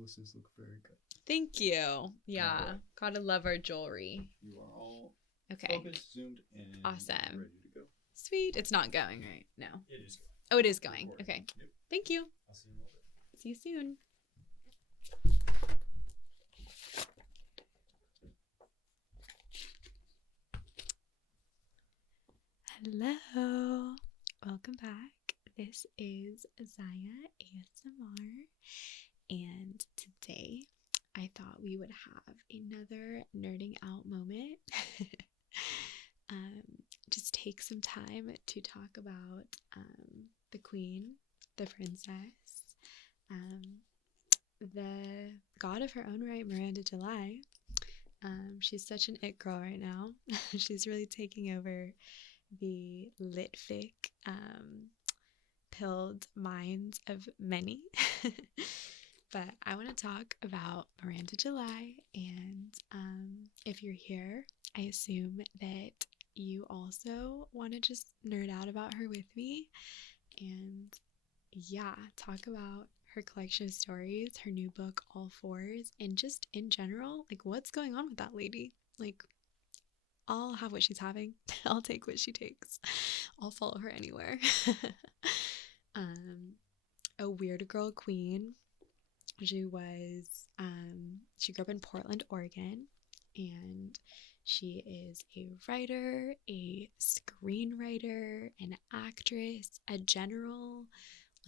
necklaces look very good. Thank you. Yeah. Right. Gotta love our jewelry. You are all okay. Focused, zoomed, and awesome. Ready to go. Sweet. It's not going, right? No. It is going. Oh, it is going. Recording. Okay. Yep. Thank you. I'll see you in a little bit. See you soon. Hello. Welcome back. This is Zaya ASMR. And today I thought we would have another nerding out moment. Just take some time to talk about the queen, the princess, the god of her own right, Miranda July. She's such an it girl right now. She's really taking over the lit fic pilled minds of many. But I want to talk about Miranda July, and if you're here, I assume that you also want to just nerd out about her with me and yeah, talk about her collection of stories, her new book, All Fours, and just in general, like what's going on with that lady. Like, I'll have what she's having. I'll take what she takes. I'll follow her anywhere. A weird girl queen. She grew up in Portland, Oregon, and she is a writer, a screenwriter, an actress, a general,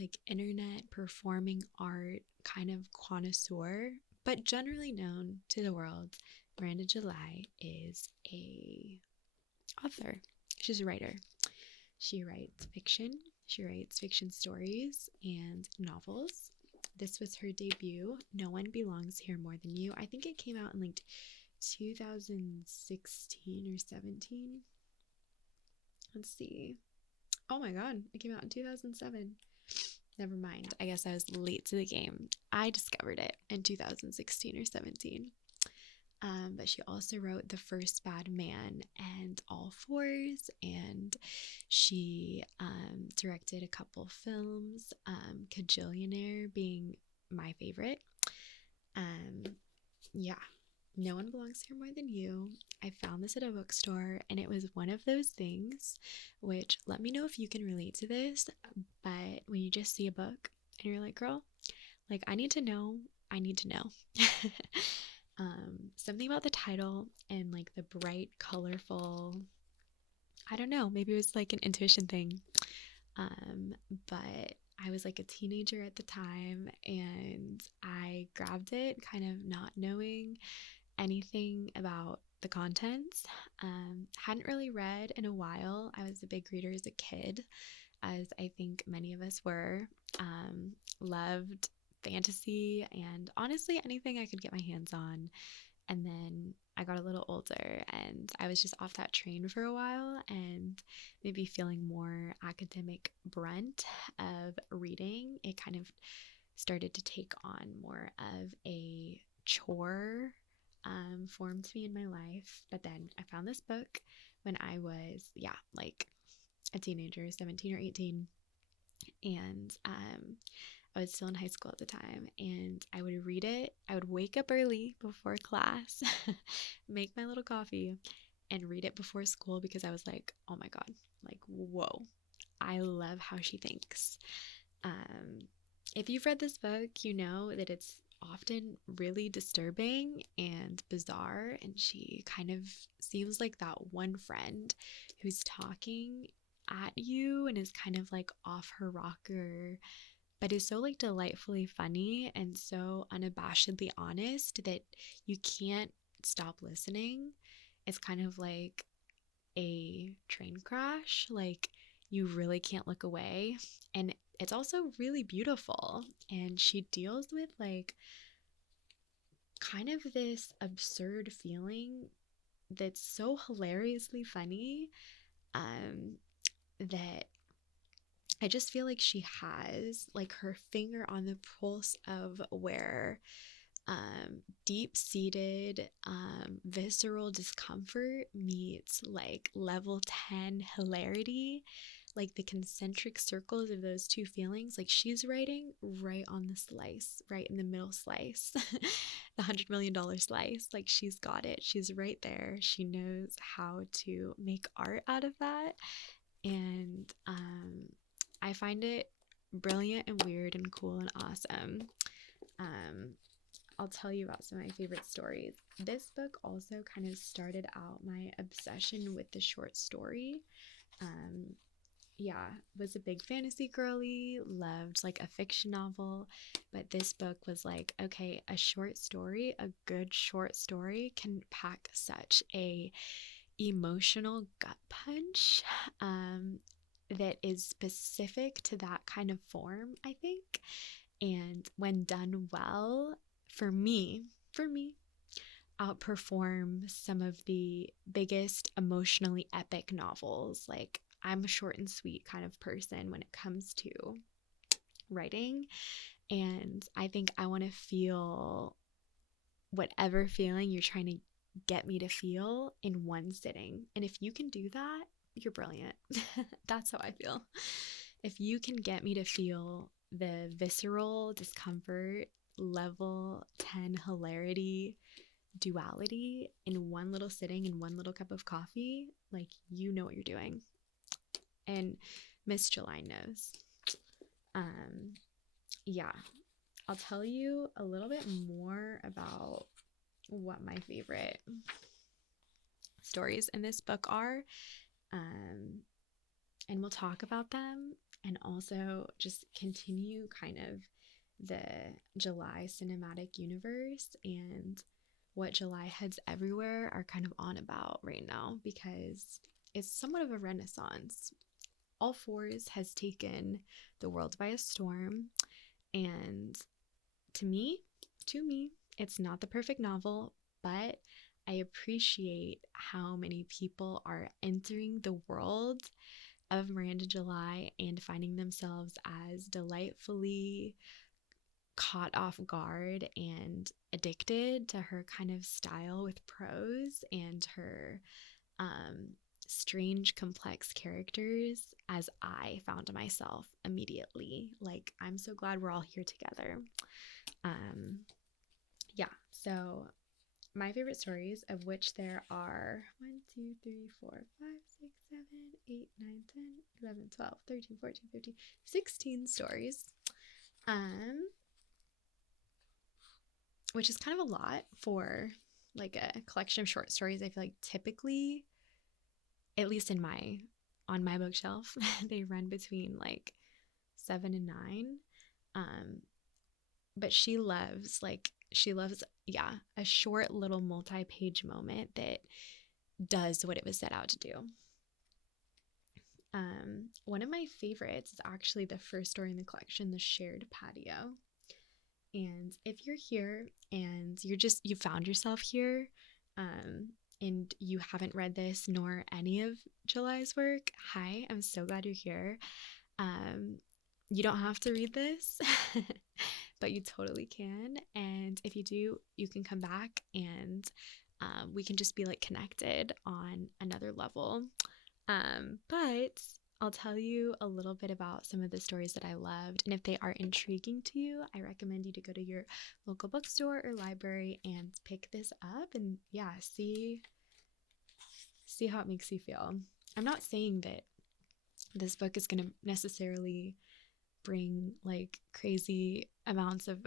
like, internet performing art kind of connoisseur, but generally known to the world. Miranda July is a author. She's a writer. She writes fiction. She writes fiction stories and novels. This was her debut, No One Belongs Here More Than You. I think it came out in like 2016 or 17. Let's see. Oh my god, it came out in 2007. Never mind. I guess I was late to the game. I discovered it in 2016 or 17. But she also wrote The First Bad Man and All Fours, and she directed a couple films, Kajillionaire being my favorite. Yeah, No One Belongs Here More Than You. I found this at a bookstore, and it was one of those things which, let me know if you can relate to this, but when you just see a book and you're like, girl, like, I need to know. Something about the title and like the bright, colorful, I don't know, maybe it was like an intuition thing. But I was like a teenager at the time, and I grabbed it, kind of not knowing anything about the contents. Hadn't really read in a while. I was a big reader as a kid, as I think many of us were. Loved fantasy and honestly anything I could get my hands on. And then I got a little older and I was just off that train for a while and maybe feeling more academic brunt of reading. It kind of started to take on more of a chore form to me in my life. But then I found this book when I was, like a teenager, 17 or 18. And I was still in high school at the time, and I would read it. I would wake up early before class, make my little coffee, and read it before school because I was like, oh my god, like, whoa, I love how she thinks. If you've read this book, you know that it's often really disturbing and bizarre, and she kind of seems like that one friend who's talking at you and is kind of like off her rocker, but is so like delightfully funny and so unabashedly honest that you can't stop listening. It's kind of like a train crash, like you really can't look away. And it's also really beautiful, and she deals with like kind of this absurd feeling that's so hilariously funny, that I just feel like she has like her finger on the pulse of where deep-seated visceral discomfort meets like level 10 hilarity. like the concentric circles of those two feelings. Like she's writing right on the slice, right in the middle slice, the $100 million slice. Like she's got it. She's right there. She knows how to make art out of that. And I find it brilliant and weird and cool and awesome. Um, I'll tell you about some of my favorite stories. This book also kind of started out my obsession with the short story. Um, yeah, was a big fantasy girly, loved like a fiction novel, but this book was like, okay, a short story, a good short story can pack such a emotional gut punch that is specific to that kind of form, I think. And when done well, for me, outperform some of the biggest emotionally epic novels. Like, I'm a short and sweet kind of person when it comes to writing. And I think I want to feel whatever feeling you're trying to get me to feel in one sitting. And if you can do that, you're brilliant. That's how I feel. If you can get me to feel the visceral discomfort, level 10 hilarity, duality in one little sitting in one little cup of coffee, like you know what you're doing. And Miss July knows. Yeah, I'll tell you a little bit more about what my favorite stories in this book are. And we'll talk about them and also just continue kind of the July cinematic universe and what July heads everywhere are kind of on about right now, because it's somewhat of a renaissance. All Fours has taken the world by a storm, and to me, it's not the perfect novel, but I appreciate how many people are entering the world of Miranda July and finding themselves as delightfully caught off guard and addicted to her kind of style with prose and her strange, complex characters, as I found myself immediately. Like, I'm so glad we're all here together. Yeah, so my favorite stories, of which there are 1, 2, 3, 4, 5, 6, 7, 8, 9, 10, 11, 12, 13, 14, 15, 16 stories, which is kind of a lot for like a collection of short stories. I feel like typically, at least on my bookshelf, they run between like 7 and 9. But she loves, a short little multi-page moment that does what it was set out to do. One of my favorites is actually the first story in the collection, The Shared Patio. And if you're here and you found yourself here, and you haven't read this nor any of July's work, hi, I'm so glad you're here. You don't have to read this, but you totally can. And if you do, you can come back and we can just be like connected on another level. But I'll tell you a little bit about some of the stories that I loved. And if they are intriguing to you, I recommend you to go to your local bookstore or library and pick this up and see how it makes you feel. I'm not saying that this book is going to necessarily bring like crazy amounts of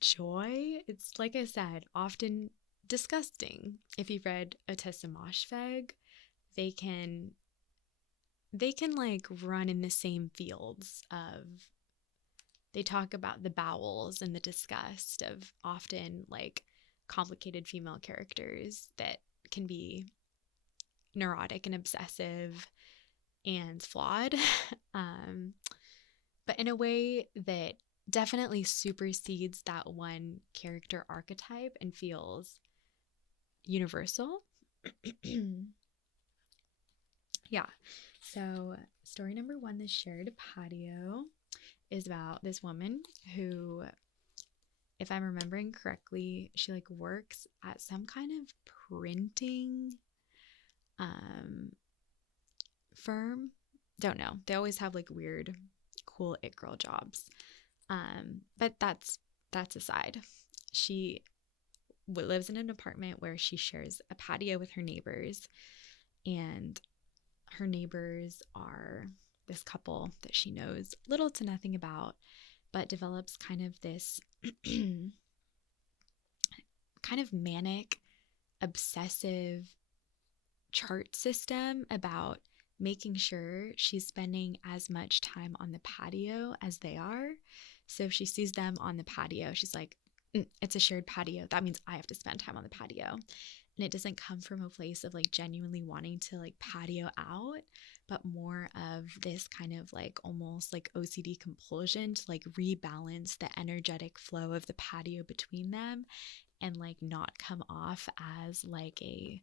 joy. It's, like I said, often disgusting. If you've read Otessa Moshfegh, they can like run in the same fields of, they talk about the bowels and the disgust of often like complicated female characters that can be neurotic and obsessive and flawed, but in a way that definitely supersedes that one character archetype and feels universal. Yeah, so story number 1, The Shared Patio, is about this woman who, if I'm remembering correctly, she like works at some kind of printing firm. Don't know. They always have like weird, cool it girl jobs. But that's aside. She lives in an apartment where she shares a patio with her neighbors, and her neighbors are this couple that she knows little to nothing about, but develops kind of this kind of manic, obsessive chart system about making sure she's spending as much time on the patio as they are. So if she sees them on the patio, she's like, it's a shared patio. That means I have to spend time on the patio. And it doesn't come from a place of like genuinely wanting to like patio out, but more of this kind of like almost like OCD compulsion to like rebalance the energetic flow of the patio between them and like not come off as like a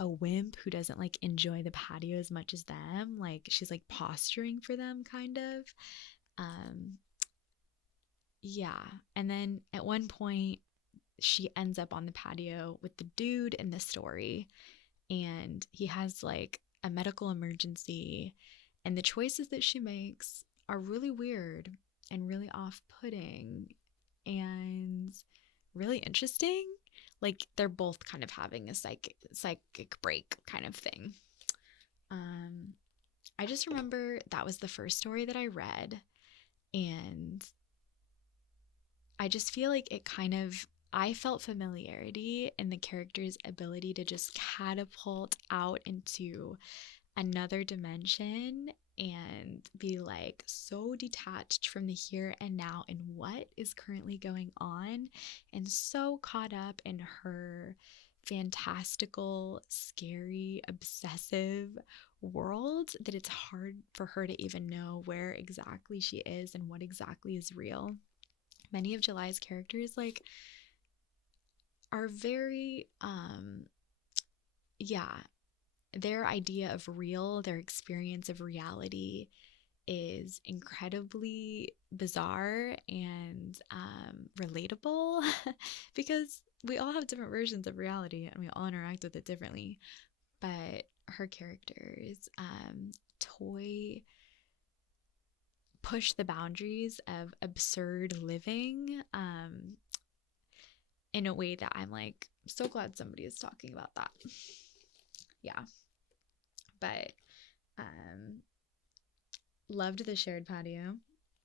wimp who doesn't like enjoy the patio as much as them. Like she's like posturing for them kind of. Yeah. And then at one point she ends up on the patio with the dude in the story, and he has like a medical emergency, and the choices that she makes are really weird and really off-putting and really interesting. Like they're both kind of having a psychic break kind of thing. I just remember that was the first story that I read, and I just feel like it kind of, I felt familiarity in the character's ability to just catapult out into another dimension and be like so detached from the here and now and what is currently going on, and so caught up in her fantastical, scary, obsessive world that it's hard for her to even know where exactly she is and what exactly is real. Many of July's characters like are very yeah, their idea of real, their experience of reality is incredibly bizarre and relatable because we all have different versions of reality and we all interact with it differently. But her characters toy push the boundaries of absurd living in a way that I'm like so glad somebody is talking about that. Yeah. But loved the shared patio.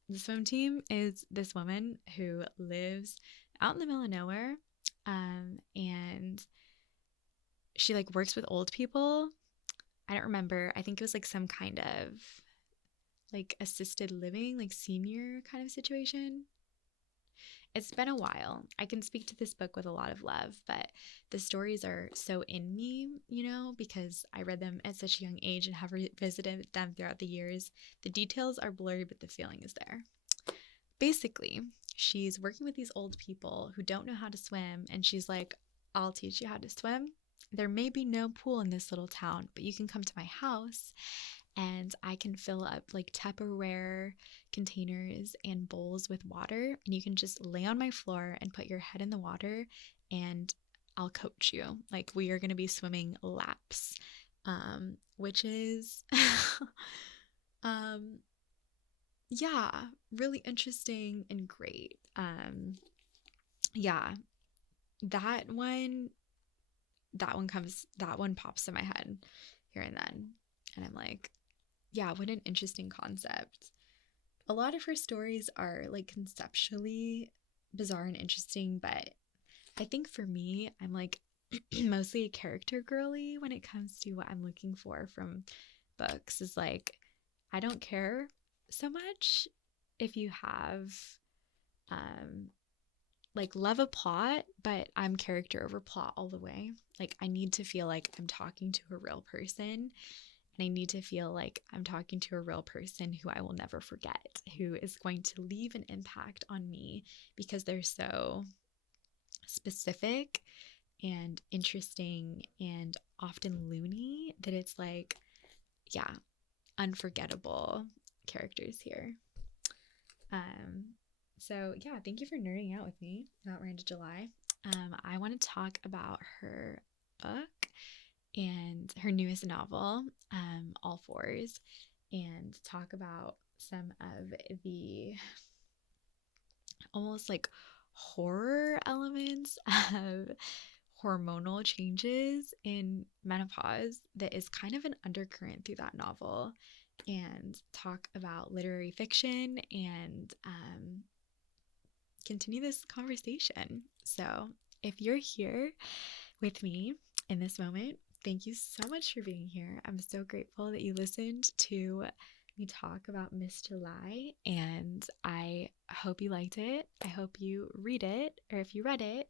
The swim team is this woman who lives out in the middle of nowhere, and she like works with old people. I don't remember. I think it was like some kind of like assisted living, like senior kind of situation. It's been a while. I can speak to this book with a lot of love, but the stories are so in me, you know, because I read them at such a young age and have revisited them throughout the years. The details are blurry, but the feeling is there. Basically, she's working with these old people who don't know how to swim, and she's like, I'll teach you how to swim. There may be no pool in this little town, but you can come to my house and I can fill up like Tupperware containers and bowls with water, and you can just lay on my floor and put your head in the water, and I'll coach you. Like we are going to be swimming laps, which is yeah, really interesting and great. Yeah, that one that one pops in my head here and then, and I'm like, yeah, what an interesting concept. A lot of her stories are like conceptually bizarre and interesting, but I think for me, I'm like mostly a character girly when it comes to what I'm looking for from books. Is like, I don't care so much if you have like love a plot, but I'm character over plot all the way. Like I need to feel like I'm talking to a real person, and I need to feel like I'm talking to a real person who I will never forget, who is going to leave an impact on me because they're so specific and interesting and often loony that it's like, yeah, unforgettable characters here. So yeah, thank you for nerding out with me about Miranda July. I want to talk about her book, and her newest novel, All Fours, and talk about some of the almost like horror elements of hormonal changes in menopause that is kind of an undercurrent through that novel, and talk about literary fiction and continue this conversation. So, if you're here with me in this moment, thank you so much for being here. I'm so grateful that you listened to me talk about Miss July, and I hope you liked it. I hope you read it, or if you read it,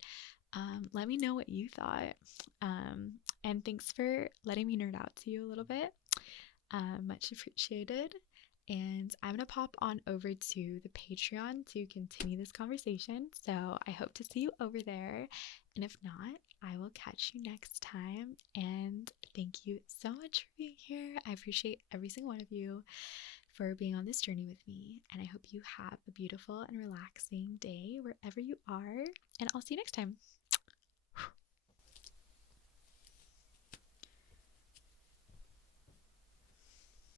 let me know what you thought. And thanks for letting me nerd out to you a little bit. Much appreciated. And I'm going to pop on over to the Patreon to continue this conversation. So I hope to see you over there. And if not, I will catch you next time. And thank you so much for being here. I appreciate every single one of you for being on this journey with me. And I hope you have a beautiful and relaxing day wherever you are. And I'll see you next time.